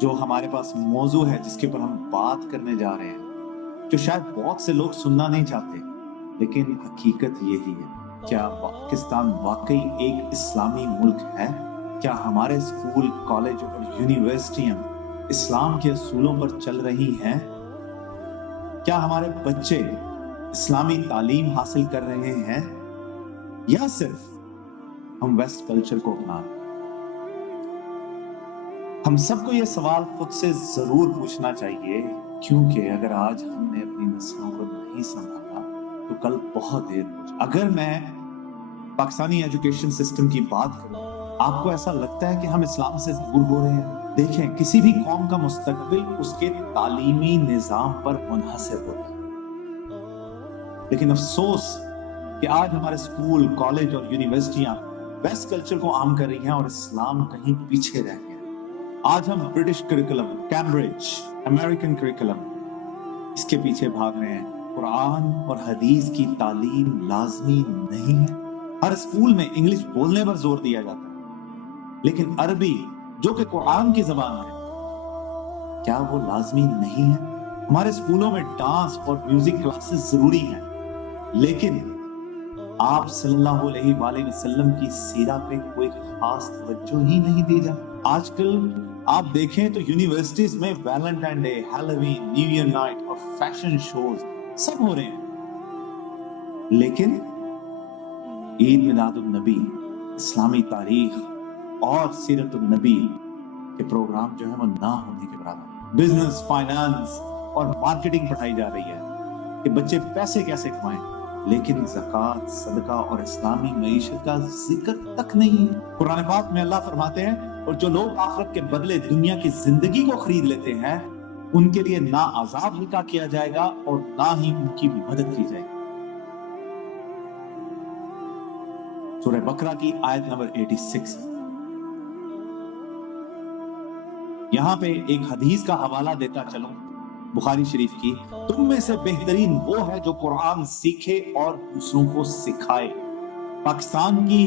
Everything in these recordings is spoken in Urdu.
جو ہمارے پاس موضوع ہے جس کے اوپر ہم بات کرنے جا رہے ہیں، جو شاید بہت سے لوگ سننا نہیں چاہتے، لیکن حقیقت یہی ہے۔ کیا پاکستان واقعی ایک اسلامی ملک ہے؟ کیا ہمارے اسکول، کالج اور یونیورسٹیاں اسلام کے اصولوں پر چل رہی ہیں؟ کیا ہمارے بچے اسلامی تعلیم حاصل کر رہے ہیں یا صرف ہم ویسٹ کلچر کو اپنا رہے ہیں؟ ہم سب کو یہ سوال خود سے ضرور پوچھنا چاہیے، کیونکہ اگر آج ہم نے اپنی نسلوں کو نہیں سنبھالا تو کل بہت دیر ہو جائے۔ اگر میں پاکستانی ایجوکیشن سسٹم کی بات کروں، آپ کو ایسا لگتا ہے کہ ہم اسلام سے دور ہو رہے ہیں؟ دیکھیں، کسی بھی قوم کا مستقبل اس کے تعلیمی نظام پر منحصر ہوتا ہے، لیکن افسوس کہ آج ہمارے اسکول، کالج اور یونیورسٹیاں ویسٹ کلچر کو عام کر رہی ہیں اور اسلام کہیں پیچھے رہ گیا۔ آج ہم British curriculum, Cambridge, American curriculum, اس کے پیچھے بھاگ رہے ہیں۔ قرآن اور حدیث کی تعلیم لازمی نہیں ہے۔ ہر اسکول میں انگلش بولنے پر زور دیا جاتا ہے، لیکن عربی جو کہ قرآن کی زبان ہے، کیا وہ لازمی نہیں ہے؟ ہمارے اسکولوں میں ڈانس اور میوزک کلاسز ضروری ہیں، لیکن آپ صلی اللہ علیہ وآلہ وسلم کی سیرت پہ کوئی خاص توجہ ہی نہیں دی جاتی۔ آج کل آپ دیکھیں تو یونیورسٹیز میں Valentine Day, Halloween, New Year night اور فیشن شوز سب ہو رہے ہیں، لیکن عید میلاد النبی، اسلامی تاریخ اور سیرت النبی کے پروگرام جو ہیں وہ نہ ہونے کے برابر۔ بزنس، فائنانس اور مارکیٹنگ پڑھائی جا رہی ہے کہ بچے پیسے کیسے کمائیں، لیکن زکوٰۃ، صدقہ اور اسلامی معیشت کا ذکر تک نہیں ہے۔ قرآن پاک میں اللہ فرماتے ہیں، اور جو لوگ آخرت کے بدلے دنیا کی زندگی کو خرید لیتے ہیں، ان کے لیے نہ عذاب ہلکا کیا جائے گا اور نہ ہی ان کی مدد کی جائے گی۔ سورہ بقرہ کی آیت نمبر 86۔ یہاں پہ ایک حدیث کا حوالہ دیتا چلوں، بخاری شریف کی، تم میں سے بہترین وہ ہے جو قرآن سیکھے اور دوسروں کو سکھائے۔ پاکستان کی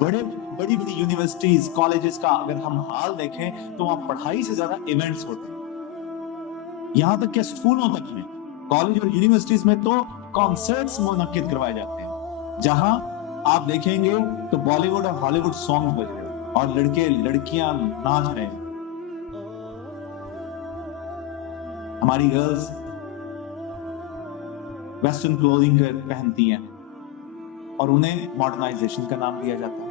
بڑی بڑی یونیورسٹیز، کالجز کا اگر ہم حال دیکھیں تو وہاں پڑھائی سے زیادہ ایونٹس ہوتے ہیں۔ یہاں تک کہ اسکولوں تک میں، کالج اور یونیورسٹیز میں تو کانسرٹس منعقد کروائے جاتے ہیں، جہاں آپ دیکھیں گے تو بالی ووڈ اور ہالی ووڈ سانگ بج رہے ہیں اور لڑکے لڑکیاں ناچ رہے ہیں۔ ہماری گرلز ویسٹرن کلوتھنگ پہنتی ہیں اور انہیں ماڈرنائزیشن کا نام دیا جاتا ہے۔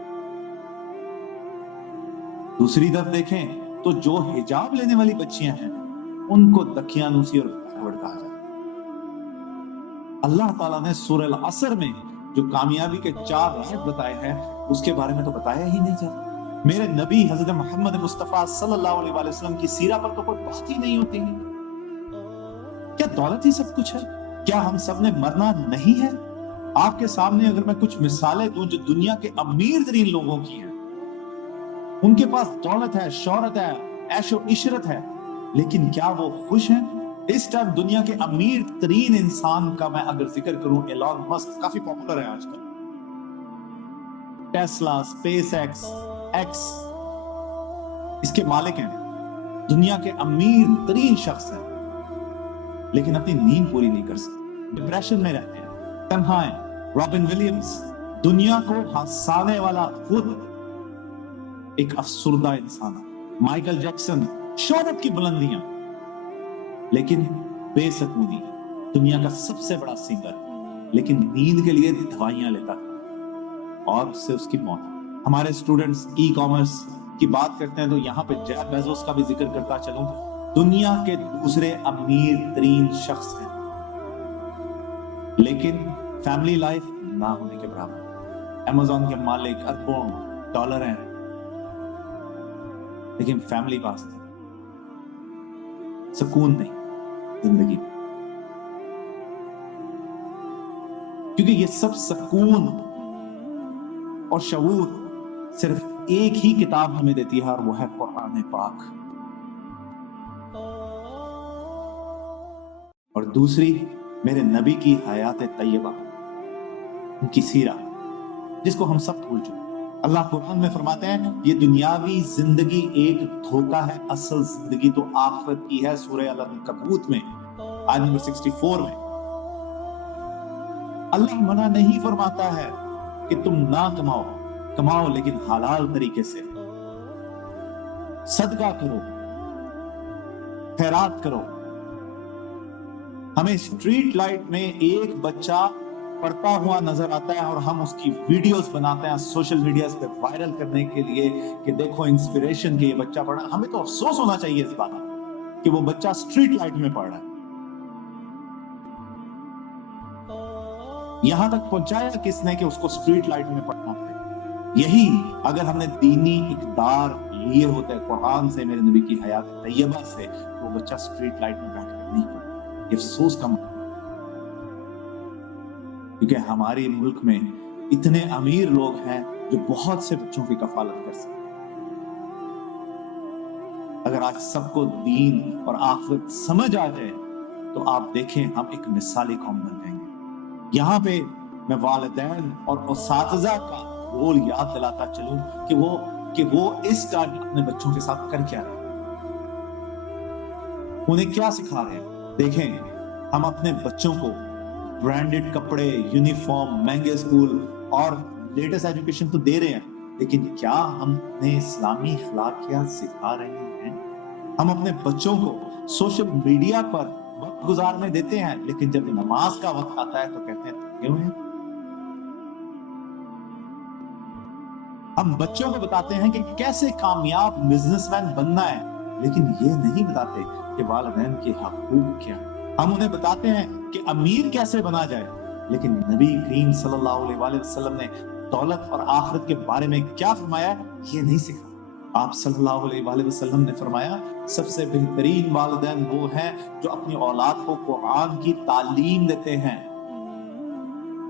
دوسری طرف دیکھیں تو جو حجاب لینے والی بچیاں ہیں ان کو دقیانوسی اور بیکورڈ کہا جاتا ہے۔ اللہ تعالیٰ نے سورہ العصر میں جو کامیابی کے 4 راز بتائے ہیں، اس کے بارے میں تو بتایا ہی نہیں جاتا۔ میرے نبی حضرت محمد مصطفیٰ صلی اللہ علیہ وآلہ وسلم کی سیرت پر تو کوئی بات ہی نہیں ہوتی ہے۔ کیا دولت ہی سب کچھ ہے؟ کیا ہم سب نے مرنا نہیں ہے؟ آپ کے سامنے اگر میں کچھ مثالیں دوں جو دنیا کے امیر ترین لوگوں کی ہیں، ان کے پاس دولت ہے، شہرت ہے، عیش و عشرت ہے، لیکن کیا وہ خوش ہیں؟ اس ٹائم دنیا کے امیر ترین انسان کا میں اگر ذکر کروں، ایلان مسک کافی پاپولر ہے آج کل، ٹیسلا، اسپیس ایکس اس کے مالک ہیں، دنیا کے امیر ترین شخص ہیں، لیکن اپنی نیند پوری نہیں کر سکتے، ڈپریشن میں رہتے ہیں، تنہا ہیں۔ رابن ولیمز، دنیا کو ہنسانے والا خود ایک افسردہ انسان ہے۔ مائیکل جیکسن، شہرت کی بلندیاں لیکن بے سکونی، دنیا کا سب سے بڑا سنگر، لیکن نیند کے لیے دوائیاں لیتا تھا اور اس سے اس کی موت۔ ہمارے اسٹوڈنٹس ای کامرس کی بات کرتے ہیں تو یہاں پہ جیف بیزوس کا بھی ذکر کرتا چلوں، دنیا کے دوسرے امیر ترین شخص ہیں، لیکن فیملی لائف نہ ہونے کے برابر۔ امازون کے مالک اربوں ڈالر ہیں، لیکن فیملی پاس نہیں، سکون نہیں زندگی، کیونکہ یہ سب سکون اور شعور صرف ایک ہی کتاب ہمیں دیتی ہے، اور وہ ہے قرآن پاک، اور دوسری میرے نبی کی حیات طیبہ، ان کی سیرت جس کو ہم سب بھول چکے۔ اللہ قرآن میں فرماتے ہیں یہ دنیاوی زندگی ایک دھوکہ ہے، اصل زندگی تو آخرت کی ہے۔ سورہ العنکبوت میں آیت نمبر 64 میں اللہ منع نہیں فرماتا ہے کہ تم نہ کماؤ لیکن حلال طریقے سے، صدقہ کرو، خیرات کرو۔ ہمیں اسٹریٹ لائٹ میں ایک بچہ پڑھتا ہوا نظر آتا ہے اور ہم اس کی ویڈیوز بناتے ہیں سوشل میڈیا پہ وائرل کرنے کے لیے کہ دیکھو انسپریشن کے یہ بچہ پڑھ رہا ہے۔ ہمیں تو افسوس ہونا چاہیے اس بات کہ وہ بچہ اسٹریٹ لائٹ میں پڑھ رہا ہے۔ یہاں تک پہنچایا کس نے کہ اس کو اسٹریٹ لائٹ میں پڑھنا پڑے؟ یہی اگر ہم نے دینی اقدار لیے ہوتے قرآن سے، میرے نبی کی حیات طیبہ سے، تو وہ بچہ اسٹریٹ لائٹ میں بیٹھ کر نہیں پڑھتا۔ یہ افسوس کا موقع، کیونکہ ہمارے ملک میں اتنے امیر لوگ ہیں جو بہت سے بچوں کی کفالت کر سکتے۔ اگر آج سب کو دین اور آخرت سمجھ آ جائے تو آپ دیکھیں ہم ایک مثالی قوم بن جائیں گے۔ یہاں پہ میں والدین اور اساتذہ کا رول یاد دلاتا چلوں کہ وہ اس کا اپنے بچوں کے ساتھ کر کیا رہے ہیں، انہیں کیا سکھا رہے ہیں۔ دیکھیں ہم اپنے بچوں کو برانڈڈ کپڑے، یونیفارم، مہنگے اسکول اور لیٹسٹ ایجوکیشن تو دے رہے ہیں، لیکن کیا ہم انہیں اسلامی اخلاقیات سکھا رہے ہیں؟ ہم اپنے بچوں کو سوشل میڈیا پر وقت گزارنے دیتے ہیں، لیکن جب نماز کا وقت آتا ہے تو کہتے ہیں تھکے ہوئے ہیں۔ ہم بچوں کو بتاتے ہیں کہ کیسے کامیاب بزنس مین بننا ہے، لیکن یہ نہیں بتاتے کہ والدین کے حقوق کیا ہیں۔ ہم انہیں بتاتے ہیں کہ امیر کیسے بنا جائے، لیکن نبی کریم صلی اللہ علیہ وآلہ وسلم نے دولت اور آخرت کے بارے میں کیا فرمایا یہ نہیں سکھا۔ آپ صلی اللہ علیہ وآلہ وسلم نے فرمایا سب سے بہترین والدین وہ ہیں جو اپنی اولاد کو قرآن کی تعلیم دیتے ہیں۔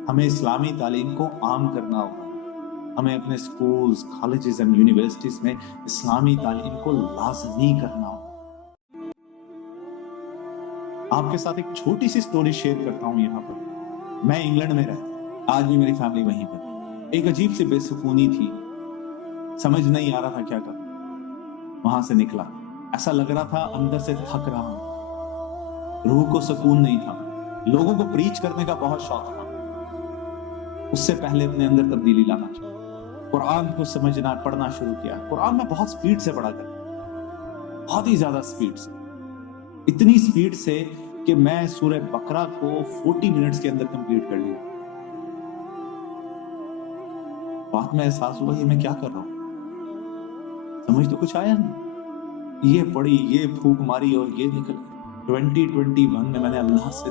ہمیں اسلامی تعلیم کو عام کرنا ہوگا، ہمیں اپنے سکولز، کالجز اور یونیورسٹیز میں اسلامی تعلیم کو لازمی کرنا ہوگا۔ آپ کے ساتھ ایک چھوٹی سی سٹوری شیئر کرتا ہوں یہاں پر۔ میں انگلینڈ میں رہتا ہوں، آج بھی میری فیملی وہیں پر۔ ایک عجیب سی بے سکونی تھی، سمجھ نہیں آ رہا تھا کیا کروں۔ وہاں سے نکلا، ایسا لگ رہا تھا اندر سے تھک رہا ہوں، روح کو سکون نہیں تھا۔ لوگوں کو پریچ کرنے کا بہت شوق تھا، اس سے پہلے اپنے اندر تبدیلی لانا چاہیے۔ قرآن کو سمجھنا، پڑھنا شروع کیا۔ قرآن میں بہت سپیڈ سے پڑھا کرتا، بہت ہی زیادہ سپیڈ سے، اتنی سپیڈ سے کہ میں سورہ بقرہ کو 40 منٹس کے اندر کمپلیٹ کر لیا۔ بات میں احساس ہوا یہ میں کیا کر رہا ہوں، سمجھ تو کچھ آیا نہیں۔ یہ پڑھی، یہ پھونک ماری اور یہ نکل گئی۔ 2021 میں نے اللہ سے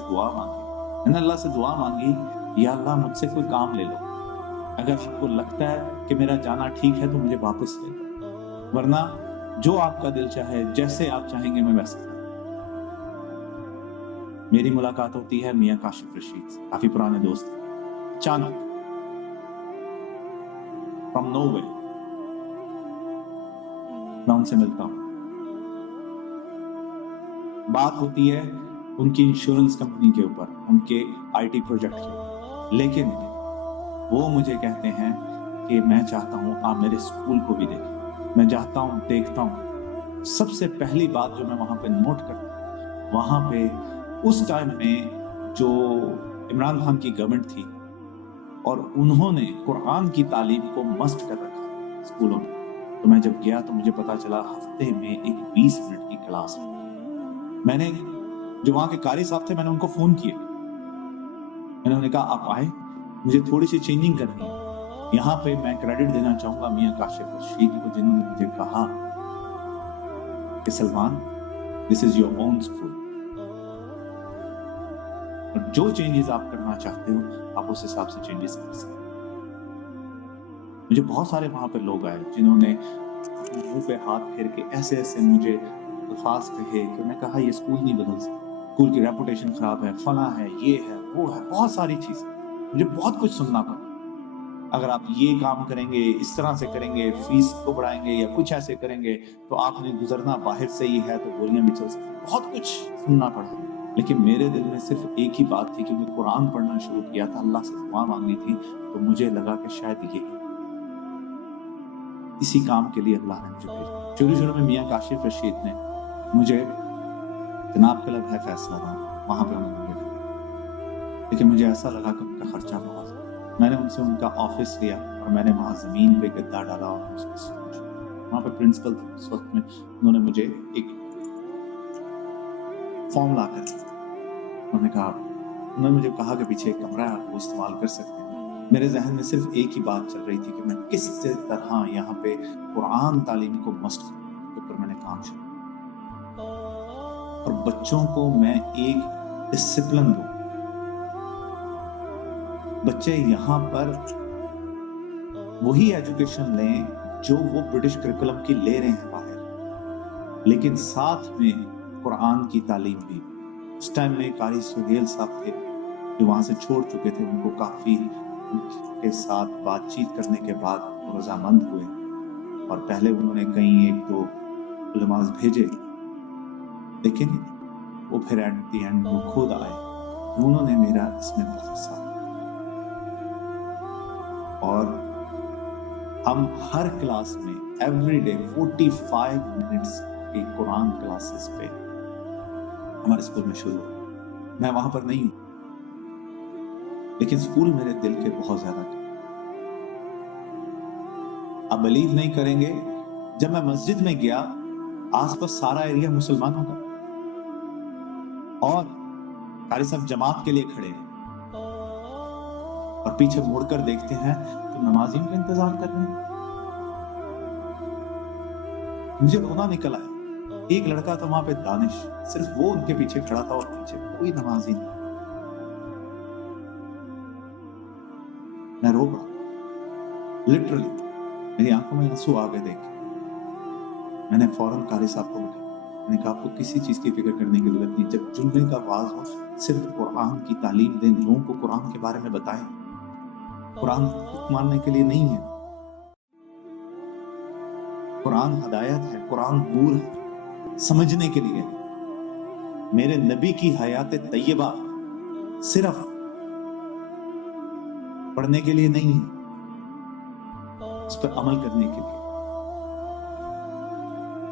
دعا مانگی، یا اللہ مجھ سے کوئی کام لے لو، اگر آپ کو لگتا ہے کہ میرا جانا ٹھیک ہے تو مجھے واپس لے لو، ورنہ جو آپ کا دل چاہے، جیسے آپ چاہیں گے میں ویسے کروں۔ میری ملاقات ہوتی ہے میاں کاشف رشید سے، کافی پرانے دوست ہیں۔ اچانک فرام نو وے میں ان سے ملتا ہوں، بات ہوتی ہے ان کی انشورنس کمپنی کے اوپر، ان کے آئی ٹی پروجیکٹ کے اوپر، لیکن وہ مجھے کہتے ہیں کہ میں چاہتا ہوں آپ میرے اسکول کو بھی دیکھیں۔ میں جاتا ہوں، دیکھتا ہوں۔ سب سے پہلی بات جو میں وہاں پہ نوٹ کرتا ہوں، وہاں پہ اس ٹائم میں جو عمران خان کی گورنمنٹ تھی اور انہوں نے قرآن کی تعلیم کو مسٹ کر رکھا اسکولوں میں، تو میں جب گیا تو مجھے پتا چلا ہفتے میں ایک 20 منٹ کی کلاس ہے۔ میں نے جو وہاں کے قاری صاحب تھے، میں نے ان کو فون کیا، میں نے انہیں کہا آپ آئے، مجھے تھوڑی سی چینجنگ کرنی ہے۔ یہاں پہ میں کریڈٹ دینا چاہوں گا میاں کاشف رشید کو، جنہوں نے مجھے کہا کہ سلمان دس از یور اون اسکول، اور جو چینجز آپ کرنا چاہتے ہو آپ اس حساب سے چینجز کر سکتے۔ مجھے بہت سارے وہاں پہ لوگ آئے جنہوں نے منہ پہ ہاتھ پھیر کے ایسے مجھے الفاظ کہے کہ میں کہا یہ اسکول نہیں بدل سکتا، اسکول کی ریپوٹیشن خراب ہے، فلاں ہے، یہ ہے، وہ ہے، بہت ساری چیزیں، مجھے بہت کچھ سننا پڑا۔ اگر آپ یہ کام کریں گے، اس طرح سے کریں گے، فیس کو بڑھائیں گے یا کچھ ایسے کریں گے تو آپ نے گزرنا باہر سے ہی ہے تو گولیاں بھی چل سکتی، بہت کچھ سننا پڑا۔ لیکن میرے دل میں صرف ایک ہی بات تھی کہ میں قرآن پڑھنا شروع کیا تھا، اللہ سے دعا مانگنی تھی، تو مجھے لگا کہ شاید یہی اسی کام کے لیے اللہ نے مجھے بھیجا. شروع میں میاں کاشف رشید نے مجھے جناب کلب ہے فیصلہ تھا وہاں پہ انہوں نے بھیجا، لیکن مجھے ایسا لگا کہ ان کا خرچہ بہت ہے. میں نے ان سے ان کا آفس لیا اور میں نے وہاں زمین پہ گدا ڈالا اور اس میں وہاں پہ پرنسپل تھے اس وقت میں. انہوں نے مجھے ایک فارم لا کر انہوں نے مجھے کہا کہ پیچھے ایک کمرہ ہے آپ وہ استعمال کر سکتے ہیں. میرے ذہن میں صرف ایک ہی بات چل رہی تھی کہ میں کس طرح یہاں پہ قرآن تعلیم کو مست کروں. اس پر میں نے کام شروع کیا اور بچوں کو میں ایک ڈسپلن دوں. بچے یہاں پر وہی ایجوکیشن لیں جو وہ برٹش کریکولم کی لے رہے ہیں باہر، لیکن ساتھ میں قرآن کی تعلیم بھی. اس ٹائم میں قاری سہیل صاحب تھے جو وہاں سے چھوڑ چکے تھے. ان کو کافی ان کے ساتھ بات چیت کرنے کے بعد رضامند ہوئے اور پہلے انہوں نے کہیں ایک دو علماء بھیجے، لیکن وہ پھر ایٹ دی اینڈ وہ خود آئے. انہوں نے میرا اس میں بہت ساتھ اور ہم ہر کلاس میں ایوری ڈے 45 منٹس کی قرآن کلاسز پہ ہمارے اسکول میں شروع ہو. میں وہاں پر نہیں ہوں لیکن اسکول میرے دل کے بہت زیادہ قریب. آپ بلیو نہیں کریں گے، جب میں مسجد میں گیا آس پاس سارا ایریا مسلمانوں کا اور قاری صاحب جماعت کے لیے کھڑے ہیں اور پیچھے مڑ کر دیکھتے ہیں تو نمازیوں کا انتظار کر رہے ہیں. مجھے رونا نکل آیا. ایک لڑکا تھا وہاں پہ دانش، صرف وہ ان کے پیچھے کھڑا تھا اور پیچھے کوئی نمازی نہیں. میں رو پڑا، لٹرلی میری آنکھوں میں آنسو آ گئے دیکھ کے. میں نے فوراً قاری صاحب کو بتایا، میں نے کہا آپ کو کسی چیز کی فکر کرنے کی ضرورت نہیں. جب جمعے کا واز ہو صرف قرآن کی تعلیم دیں، لوگوں کو قرآن کے بارے میں بتائیں. قرآن ماننے کے لیے نہیں ہے، قرآن ہدایت ہے، قرآن نور ہے، سمجھنے کے لیے. میرے نبی کی حیات طیبہ صرف پڑھنے کے لیے نہیں ہے، اس پر عمل کرنے کے لیے.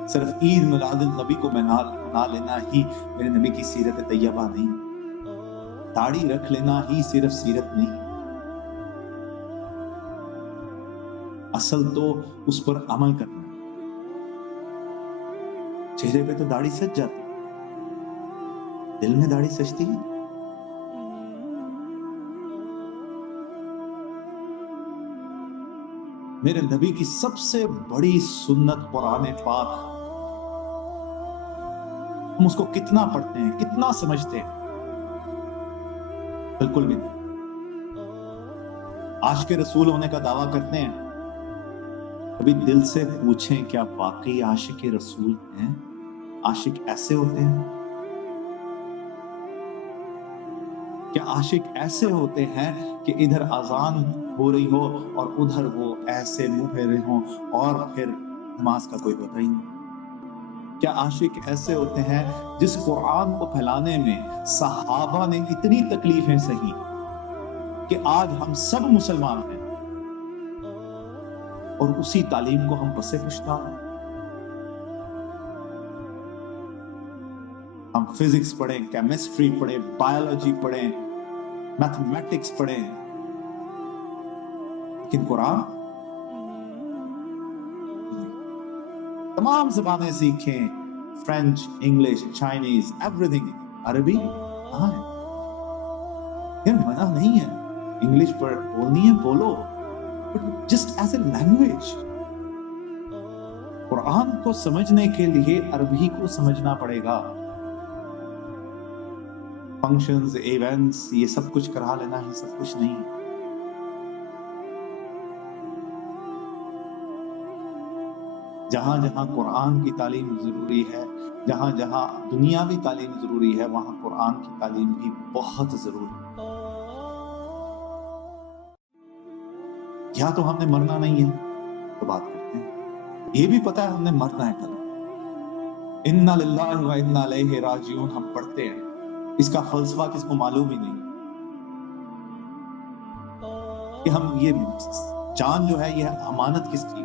صرف عید میلاد النبی کو منا لینا ہی میرے نبی کی سیرت طیبہ نہیں. داڑھی رکھ لینا ہی صرف سیرت نہیں. اصل تو اس پر عمل کرنا. چہرے پہ تو داڑھی سج جاتی، دل میں داڑھی سجتی ہے. میرے نبی کی سب سے بڑی سنت قرآن پاک، ہم اس کو کتنا پڑھتے ہیں، کتنا سمجھتے ہیں؟ بالکل بھی نہیں. عاشق رسول ہونے کا دعویٰ کرتے ہیں، کبھی دل سے پوچھیں کیا واقعی عاشق رسول ہیں؟ عاشق ایسے ہوتے ہیں؟ کیا عاشق ایسے ہوتے ہیں کہ ادھر اذان ہو رہی ہو اور ادھر وہ ایسے منہ پھیرے ہوں اور پھر نماز کا کوئی پتہ ہی نہیں؟ کیا عاشق ایسے ہوتے ہیں جس قرآن کو پھیلانے میں صحابہ نے اتنی تکلیفیں سہی کہ آج ہم سب مسلمان ہیں اور اسی تعلیم کو ہم پسے پشتا ہیں؟ ہم فزکس پڑھیں، کیمسٹری پڑھیں، بایولوجی پڑھیں، میتھمیٹکس پڑھیں، لیکن قرآن تمام زبانیں سیکھیں، French, English, Chinese, every thing. عربی کہاں ہے؟ یہ منع نہیں ہے، انگلش پر بولنی ہے بولو، but just as a language. قرآن کو سمجھنے کے لیے عربی کو سمجھنا پڑے گا. فنکشنز، ایونٹس، یہ سب کچھ کرا لینا ہی سب کچھ نہیں. جہاں جہاں قرآن کی تعلیم ضروری ہے، جہاں جہاں دنیاوی تعلیم ضروری ہے، وہاں قرآن کی تعلیم بھی بہت ضروری ہے. یا تو ہم نے مرنا نہیں ہے تو بات کرتے ہیں، یہ بھی پتا ہے ہم نے مرنا ہے کل. اِنَّا لِلَّهِ وَإِنَّا إِلَيْهِ رَاجِعُونَ ہم پڑھتے ہیں، اس کا فلسفہ کس کو معلوم ہی نہیں کہ ہم یہ جان جو ہے یہ امانت کس کی.